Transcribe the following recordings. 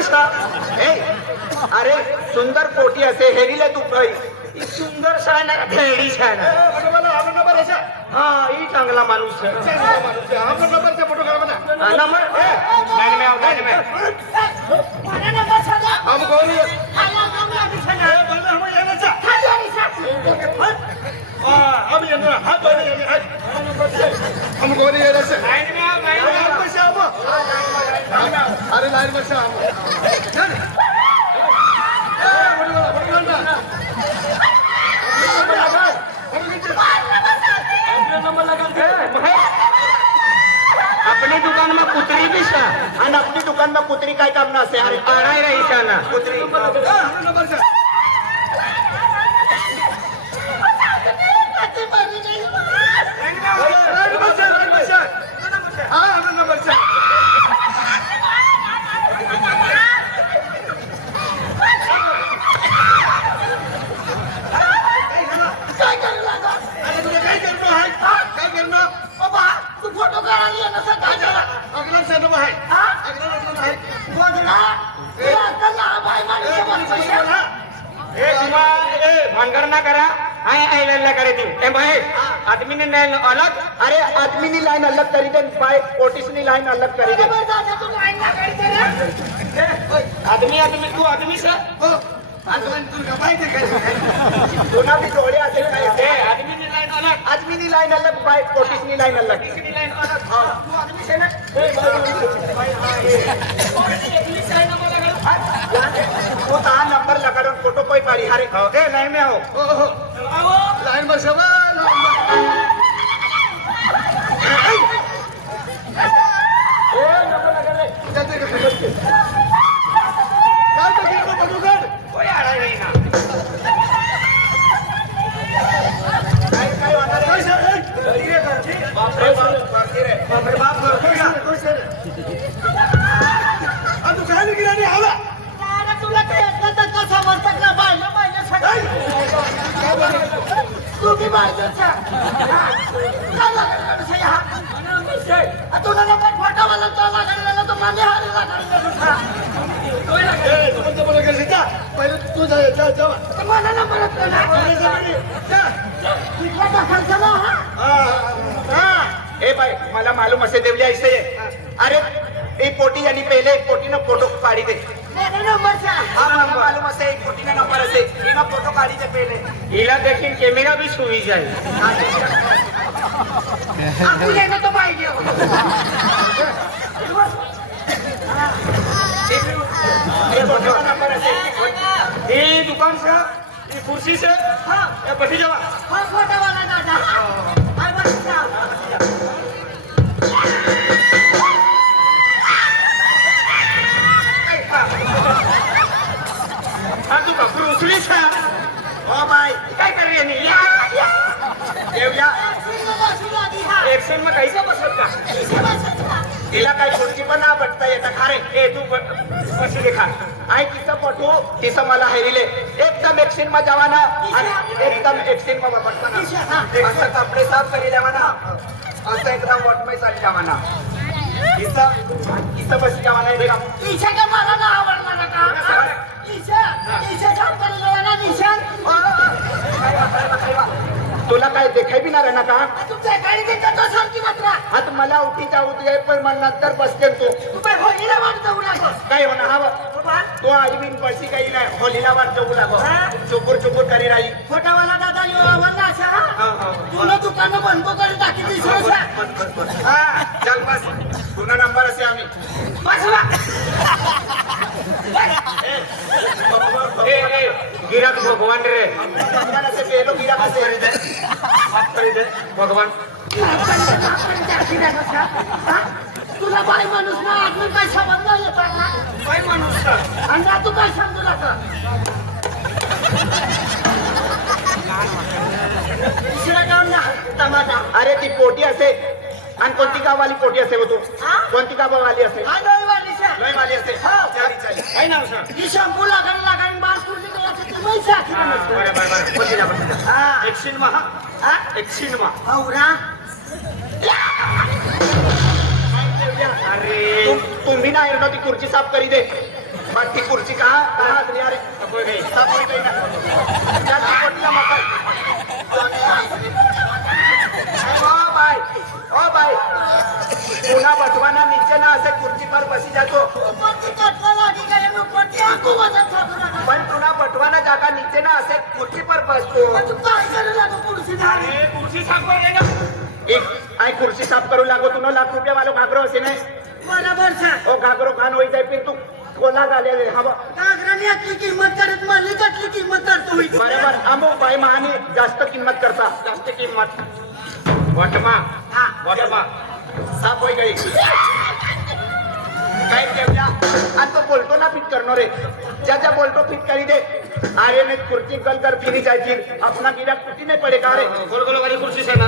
पिसा अरे सुंदर पोटी असे हेरीले तू काही सुंदर शाळा भेडी शाळा हा ही चांगला माणूस फोटो काढा नंबर हमको अरे लाइन में अपनी दुकान में कुतरी भी छा आणि अपनी दुकान में कुतरी काय काम ना असे अरे आणाय रही छा ना कुतरी भानगड ना करा करे ती आदमी ने लाइन अलग अरे आदमी नी लाइन अलग करी दे पोटीस नी लाइन अलग करी दे आदमी आदमी तू आदमी से दोना भी जोड़े आते आदमी नी लाइन अलग बाय पोटीस नी लाइन अलग तू आदमी से ना वो तार नंबर लगा दो फोटो कोई पारी हारे खाओ लाइन में आओ लाइन में सब नंबर लगा दे काय तो गेलो बडुगड कोई आला नाही ना काय होणार आहे धीरे करची बाप रे बाप करतो का आ तू काय निघाला नाही आला तुला ते एकदा कसा म्हणतात ना बायला तू बी बायचा तुला ना पण फोटावाला चाला करायला तो मागे हारेला करायला पहिले तू जा मला ना परत ए भाई मला मालूम असे देवली ऐसे अरे एक पोटी यानी पहले एक पोटी ना फोटो काढी दे मालूम असे एक पोटी ना नंबर असे इना फोटो काढी दे पहले हिला देखील कॅमेरा भी सुई जाए आपले ना तो पाहिजे ये फोटो का नंबर असे ये दुकान से ये कुर्सी से हां ये बैठी जावा हां फोटो वाला दादा हां बैठ जा तू कपडे उचलीस का हो बाई काय कर रही है देवया एक्शन में कैसे बसत का तिला काही खुर्ची पण ना बटता येता खा रे ए तू कशी देखा आई किसा फोटो तिसा मला हेरिले एकदम एक्शन में जावाना एकदम एक्शन में बटता ना असं कपडे साफ करी देवाना असं एकदम वॉट में साफ जावाना किसा बस जावाना एकदम पीछे का मला ना आवडला का ईशा काम करायला ना निशान तुला काय देखाय बी ना रे ना का तुमच्या गाडी देता तो सारखी मात्र आता मला उठी जाऊ दे पण मला नंतर बसते तू काय होलीला वाट जाऊ लागो काय होणार हा तो आईबिन बसी काही नाही होलीला वाट जाऊ लागो चुपूर चुपूर करी राही फोटावाला दादा यो आवडला असा तुला दुकान बंद करून टाकी दिसलं हा चल बस पुन्हा नंबर असे आम्ही बस गिराक भगवान रे भगवान असे पेलो गिराक असे माफ करी दे भगवान तुला बाय माणूस ना आदमी काय संबंध येतात ना बाय माणूस आणि तू काय समजू नका अरे ती पोटी असे आणि कोणती गाववाली पोटी असे हो तू कोणती गाववाली असे लयवाली असे काय नाव सांग ही शॅम्पू लागण बास कुठली एक्शन महा एक्शन मा औरा अरे तुम्ही ना ती खुर्ची साफ करी दे पण ती खुर्ची कहा असली अरे सपोय गई ना जाती कोटीला मकल ओ भाई पुन्हा बटवाना नीचे ना असे खुर्ची पर बसी जातो पण पुन्हा बटवाना जागा नीचे ना असे खुर्ची पर बसतो खुर्ची साफ करू लागो तुला लाख रुपया वालो घागरो असे नाही बरोबर सर ओ घागरो खान होई जाय पण तू कोला झालेले हवा घागराने यातली किंमत करत मला त्यातली किंमत करतो बरोबर अमुक बाई महाने जास्त किंमत करता जास्त किंमत वटमा साफ होई गई काय केवढा आता तो बोलतो ना फिट करणार रे ज्या बोलतो फिट करी दे आर्य ने कुर्सी गल कर फिरी जायची अपना गिरा कुटी नाही पडे का रे गोल गोल वाली कुर्सी से ना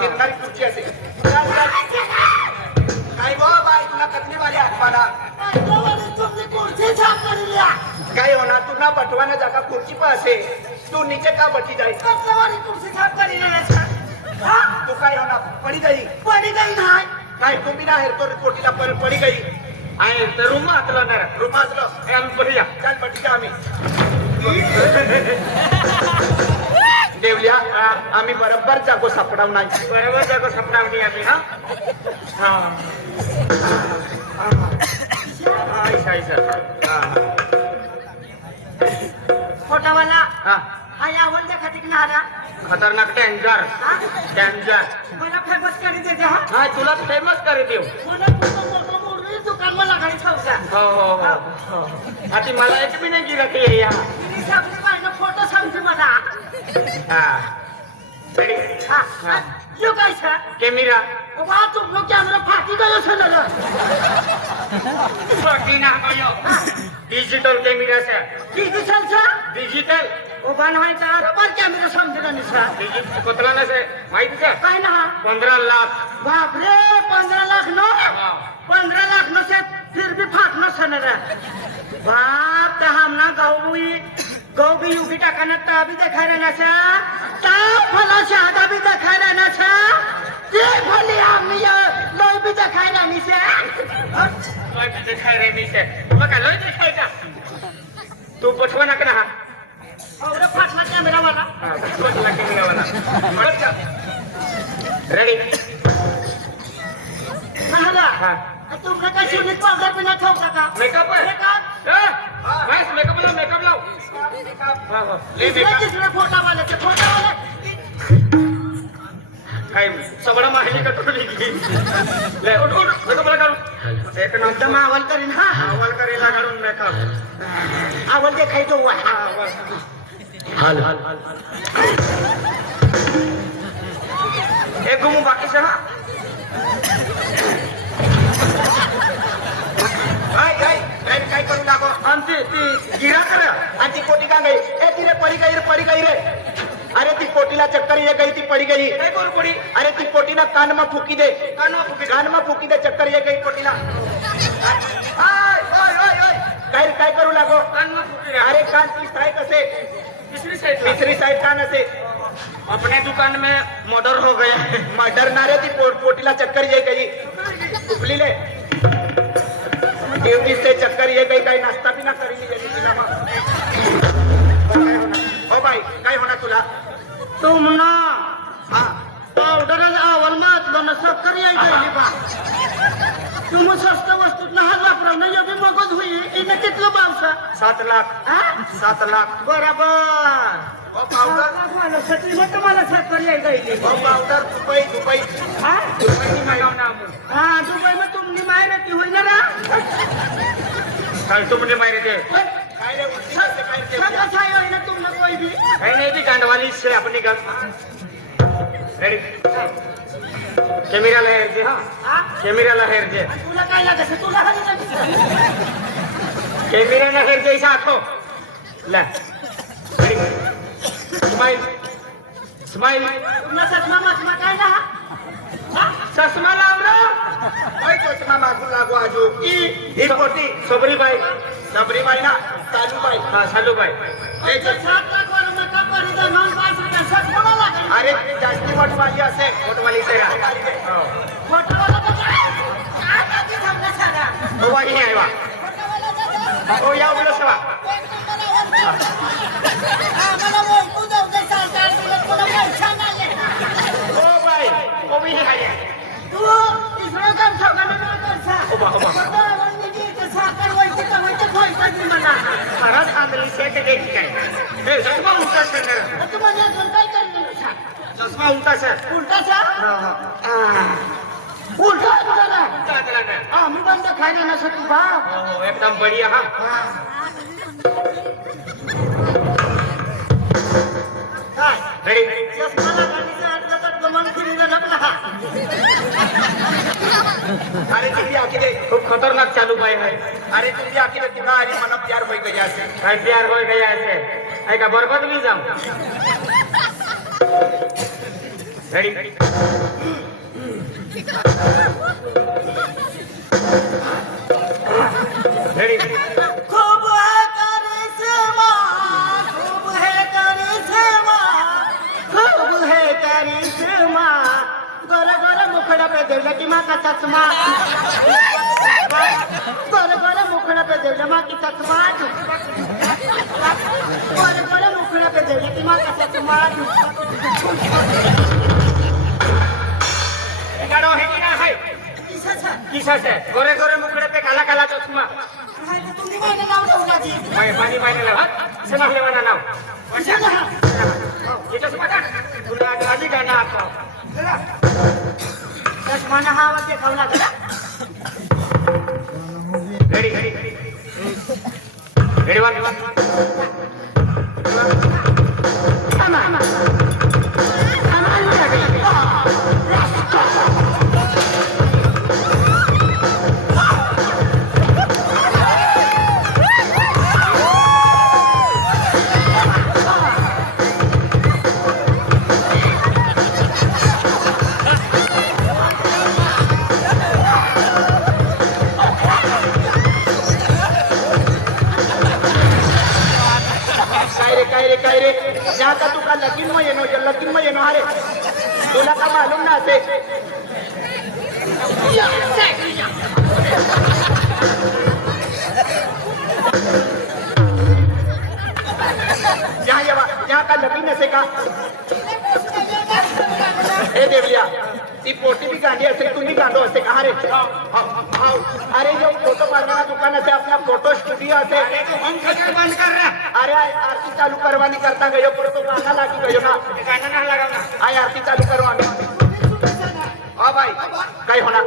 किरकारी कुर्सी असे काय गो बाई तुला कतली वाली आठवाना काय होणार तुला बटवाना जागा खुर्ची पर असे तू नीचे का बटी जाई तू काय होणार पडी गई नाही काय तुम्ही ना हेरतो कोटीला पडी गई आहे तर रूम आतला ना रूम आतलो हे आम्ही पडी जा चल बटी जा आम्ही देवल्या आम्ही बरोबर जागो सापडाव नाही बरोबर जागो सापडाव नाही आम्ही हा फोटावाला हा हा आवडत्या खाती नारा खतरनाक डेंजर मला फेमस करी देते हा तुला फेमस करे देऊ मला दुकान मला घरी ठेवसा हो आता मला एक बी नाही गिरा के या फोटो सांगते मला हा यो काय सर कॅमेरा वा तुम लोग कैमरा फाटी गयो सर फाटी ना गयो डिजिटल कॅमेरा से डिजिटल सर डिजिटल ओ बनवायचा रबर कॅमेरा समजला नाही सर डिजिटल कोतला ना से माहिती का काय ना 15 लाख बाप रे 15 लाख नो 15 लाख नो से फिर भी फाटना सनरा बाप का हम ना गौ भी युगी टाकाना ता भी देखा रहना सा ता फला से आधा भी देखा रहना सा ये भले आम्ही लोई भी देखा रहनी से लोई भी देखा रहनी से मका लोई देखायचा तू पठवा ना कना और फाटना कॅमेरा वाला पठवा कॅमेरा वाला बरं रेडी हां तुमने काय सुनीत पावडर बिना ठेवता का मेकअप मेकअप लाव ले दुसरे फोटा वाले काय सगळं माहिती का तुला ले उठ मेकअप करू एक नंतर आवल करीन हा आवल करेला काढून मेकअप आवल देखाई तो हाल एक गुमू बाकी से हा काय करू लागो आमची ती गिरा कर आणि ती कोटी का गई ए तिने पडी गई रे अरे ती कोटीला चक्कर ये गई ती पडी गई पडी अरे ती कोटीला कान में फूकी दे चक्कर ये गई कोटीला काय करू लागो अरे कान की साइड असे तीसरी साइड कान असे अपने दुकान में मर्डर हो गया मर्डर ना रे ती कोटीला चक्कर ये गई उपली ले ड्यूटी से चक्कर ये गई काही नाश्ता भी ना करी ओ भाई काय होणार तुला तुम ना हाँ पावडर आवल मातलो ना सक्कर याय गईली बा तुम स्वस्त वस्तू ना हात वापराव ना एवढी मगज होई इने कितलं बावसा 7 लाख बरोबर ओ पावडर मला सत्री मत मला सक्कर याय गईली ओ पावडर दुबई हां दुबई मागाव ना हां दुबई में तुमनी माय रहती होई ना रा काय तुमने मारे ते काय रे सका छाय होई ना तुमने कोई भी काय नाही ती गांडवाली से अपनी गन रेडी कॅमेरा लहर दे हां कॅमेरा लहर दे तुला काय लागत तुला हरी ना कॅमेरा लहर दे इसा आखो ले रेडी स्माइल तुला चष्मा काय ना चष्मा लाव रे काय चष्मा मागू लागो आजू ही कोटी सबरीबाई ना सालूबाई हा सालूबाई एक 7 लाख वाला मेकअप करी दे नॉन पास रुपया चष्मा लागेल अरे जास्ती मोठवाली असे मोठवाली से फोटो वाला काय काय सामने सारा तो वाली आहे वा फोटो वाला हो या उघड सेवा हो बाई हो मी हे आहे खरंच आंधळी सेट घ्यायची काय हे चष्मा उलटा सर चष्मा उलटा सर आम्ही बंद खायला नसत तू बाप हो एकदम बढिया हा काय चष्माला गाडीचा अर्थ गमन फिरीला लग्न हा अरे तुझी आखिरे खूप खतरनाक चालू बाई आहे अरे तुझी आखिरे तुला आणि मला प्यार होई गई असेल काय प्यार होई गई असेल ऐका बरोबर तुम्ही जाऊ रेडी रेडी खूब है करिश्मा खूब है करिश्मा खूब है करिश्मा गोर गोर मुखड़ा पे देवला की माँ का चश्मा गोर गोर मुखड़ा पे देवला माँ की चश्मा गोर गोर मुखड़ा पे देवला की माँ का चश्मा गाडो हे की नाही किसाच आहे गोरे गोरे मुकडे पे काला काला चष्मा तुम्ही माझं नाव ठेवला की पाणी पाणी लावा असं नाही म्हणा नाव हे चष्मा काढ तुला आधी गाणं आपलं चष्माना हा आवाज देखावला का रेडी रेडी रेडी वन काय रे या का तुका लगीन में येनो अरे तुला का मालूम ना असे यहाँ का लगीन असे का हे देवलिया ती पोटी भी गांधी असेल तुम्ही गांडो असे का अरे अरे जो फोटो काढणारा दुकान असे आपला फोटो स्टुडिओ असे बंद कर रहा अरे आरती चालू करवानी करता गयो पर तो गाना लागी गयो ना गाना ना लगा ना आय आरती चालू करवानी हाँ भाई काय होणार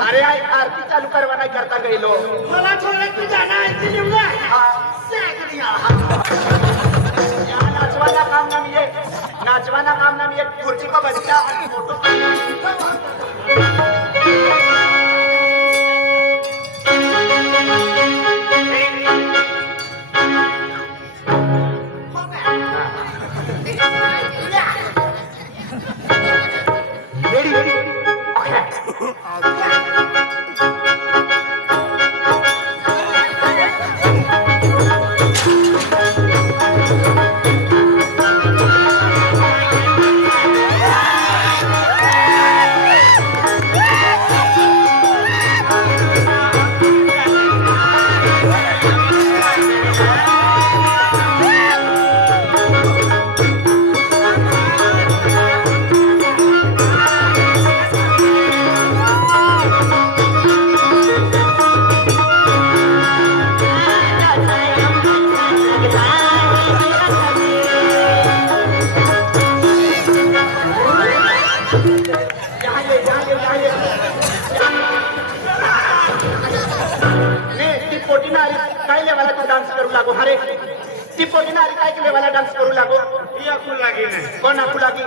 अरे आय आरती चालू करवाना करता गयो मला थोडं तू गाणं ऐकून येऊ ना नाचवाना काम ना मिले नाचवाना काम ना मिले खुर्ची का बच्चा और फोटो रेडी काय लेवाला तू डान्स करू लागो अरे ती पोटी ना काय लेवाला डान्स करू लागो आखू लागी नाही कोण आखू लागी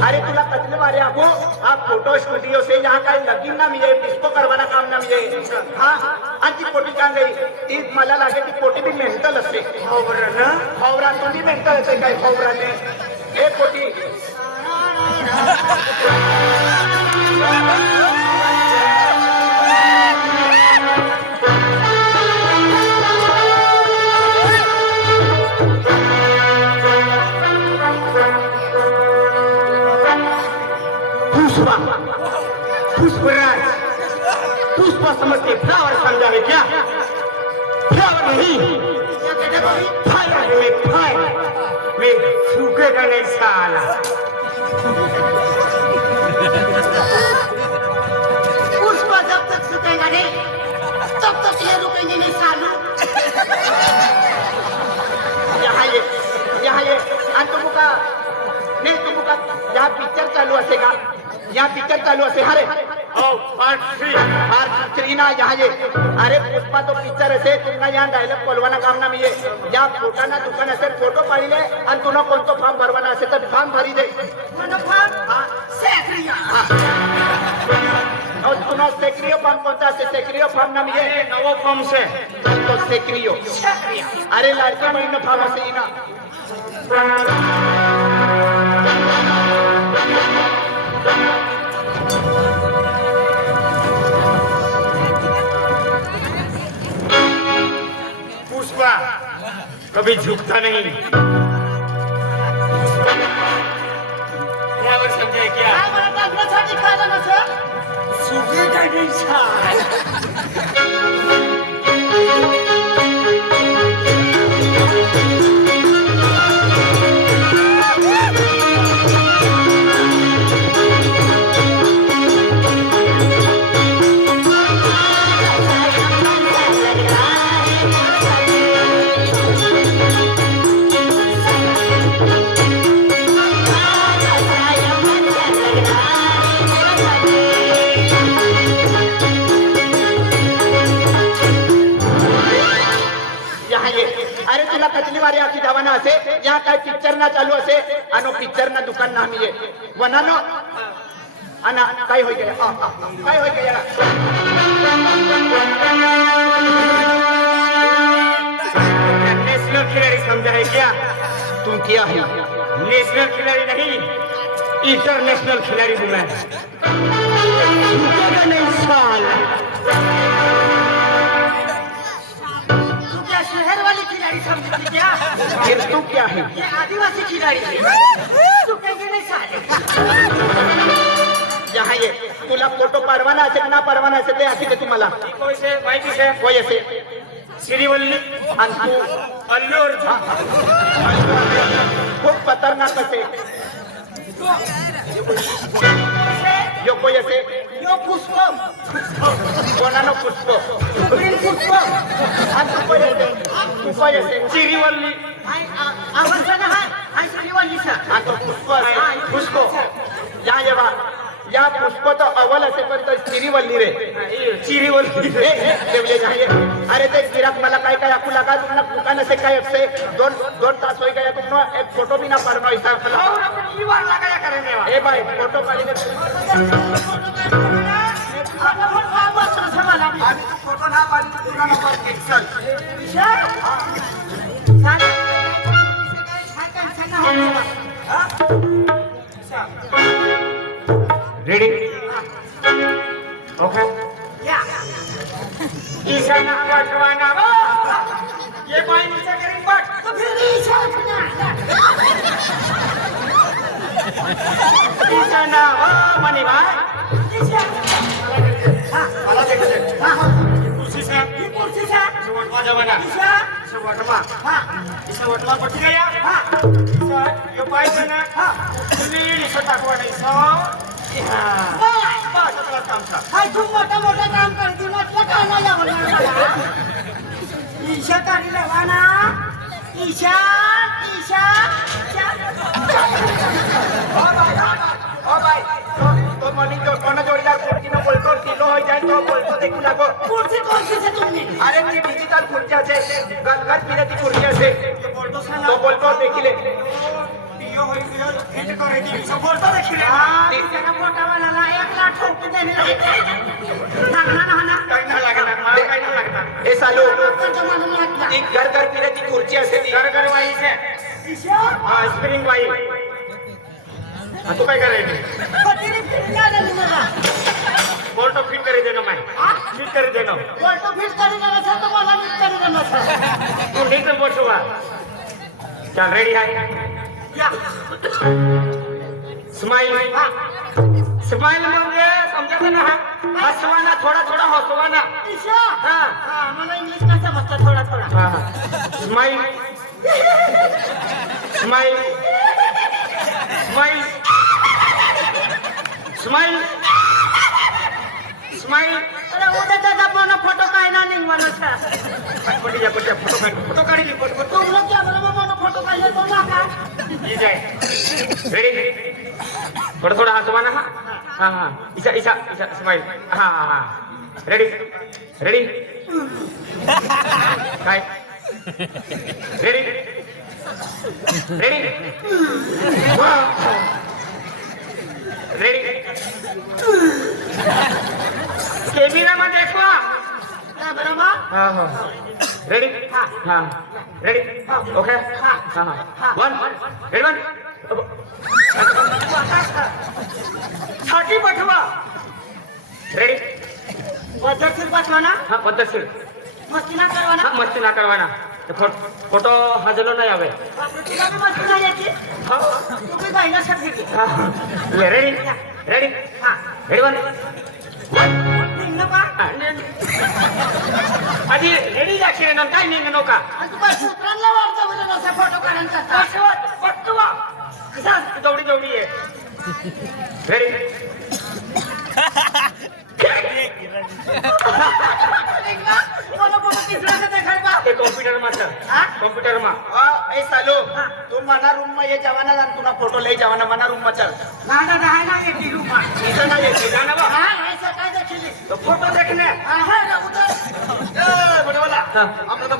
अरे तुला कतले मारे आखो आप फोटो स्टूडियो से यहाँ का लगीन ना मिले डिस्को करवाना काम ना मिले हाँ आणि ती पोटी काय गई ती मला लागे ती पोटी भी मेंटल असते खवरा तुम्ही मेंटल असे काय खवराने हे पोटी पुष्पराज पुष्प समझते फ्लावर समझा है क्या? फ्लावर नहीं, फायर है मैं, फायर। मैं सूखेगा नहीं साला। पुष्पा जब तक सूखेगा नहीं तब तक ये रुकेंगे नहीं साला। यहाँ ये आणि तुमका यहाँ पिक्चर चालू असे का? यहाँ पिक्चर चालू असे अरे पार्ट 3 ना यहाँ ये अरे पुष्पा तो पिक्चर असे तुमना यहाँ डायलॉग बोलवाना काम ना मी ये या फोटाना दुकान असे फोटो पाहिले आणि तुला कोणतो फॉर्म भरवाना असे तर फॉर्म भरी दे और तुला सेक्रियो फॉर्म कोणता असे सेक्रियो फॉर्म ना मी ये नवो फॉर्म से तो सेक्रियो अरे लाडकी बहीण फॉर्म असे ना पुष्पा कभी झुकता नहीं। बराबर समझे क्या? सूखेगा नहीं साला। अरे तुला कतली वारी आखी धावाना असे यहाँ काय पिक्चर ना चालू असे आणि पिक्चर ना दुकान ना आम्ही वनानो अना काय होई गया काय होई गया नेशनल खिलाड़ी समझा है क्या? तुम क्या है? नेशनल खिलाड़ी नहीं इंटरनेशनल खिलाड़ी हूँ मैं। नहीं साला शहर वाली खिलाड़ी समझती क्या? फिर तू क्या है? ये आदिवासी खिलाड़ी है। सूखेंगे नहीं साले। यहाँ ये तुला फोटो परवाना असेल ना परवाना असेल ते असे तुम्हाला माहिती आहे होय असे श्रीवल्ली आणि तू अल्लू अर्जुन खूप खतरनाक असे यो कोई असे यो पुष्प कोणानो पुष्प पुष्प आणि तू कोई असे श्रीवल्ली आवाज ना हाय श्रीवल्ली सर आणि तो पुष्प पुष्प या येवा या पुष्प तो अवल असे पण तो चिरीवल्ली रे चिरीवल्ली देवले जाये अरे ते गिराक मला काय काय आखू लागा तुम्हाला दुकान असे काय असे दोन तास होई गया तुमनो एक फोटो भी ना पारनो ऐसा और अपन ई वार लगाया करेंगे ए भाई फोटो पाली ने आज तू फोटो ना पाली तो तुला नंबर एक्सेल रेडी ओके या ईशाना वाटवाना ये बाई नीचे करेंगे बट तो फिर ईशाना ईशाना मनी भाई मला देखते कुर्सी से वटवा जमाना वटवा इसे वटवा पटी गया ये बाई से ना लीड इसे टाकवा नहीं सो हाय तू मोठा मोठा काम करती म्हटलं का नाही लावणार मला ईशा काढी लावा ना ईशा ईशा ओ भाई तो मनी जो कोना जोड़ीदार कुर्सी में बोलतो किलो हो जाए तो बोलतो देखू लागो कुर्सी कौन सी से तुमने अरे ती डिजिटल खुर्ची असे गलगत फिरती खुर्ची असे तो बोलतो देखिले पियो होई गयो हिट करे ती सब बोलतो देखिले त्याला मोठा वाला 1 लाख ठोक देणे लागणार ना काय ना लागणार मला काय ना लागणार हे सालो तुमच्या म्हणून लागला ती घर फिरती खुर्ची असे ती घर वाई से ईशा हां स्प्रिंग वाई तू काय करायची पतीने फिरला आली मला बोल्टो फिट करे देनो मैं फिट करे देनो बोलतो फिट करी देणार तर मला नीट करी देणार तू नीट बसवा चल रेडी आहे या स्माइल स्माइल म्हणजे समजत ना हसवाना थोडा थोडा हसवाना ईशा हां आता थोडा थोडा हाँ हाँ smile smile smile smile smile अरे उद्या त्याचा पण फोटो काय ना निघवाना छा पटिया पटिया फोटो काढली फोटो तुम लोग क्या बोलो मन फोटो काढले तो ना का ये जाए रेडी थोड़ा थोड़ा हाथ माना हाँ हाँ ईशा ईशा ईशा स्माइल हाँ हाँ हाँ रेडी रेडी काय रेडी रेडी रेडी कैमरा में देखो ना बरोबर हाँ हाँ रेडी हाँ हाँ रेडी ओके हाँ हाँ वन रेडी वन छाती पठवा रेडी पद्धतशीर बसवाना हाँ पद्धतशीर मस्ती ना करवाना हाँ मस्ती ना करवाना फोटो हजलो नहीं आवे बापरे तुला भी मस्ती नाही याची हाँ तुम्ही जायला शकते की हाँ ले रेडी रेडी हाँ रेडी वन निघणं पा आधी रेडी जाशील ना काय निघ नका आणि तू काय सूत्रांना वाढता बोलला नसा फोटो काढायचा पटवा दौडी दौडी आहे रेडी कॉम्प्युटर मा कॉम्प्युटर मा ए सालो तू मना रूम में ये जवाना जान तू ना फोटो ले जवाना मना रूम में चल नाना राहाय ना येते रूपा इथं नाही येते जाना बा हा ऐसा काय देखील तो फोटो देखने हा उधर ए बड़े वाला हाँ हम लोग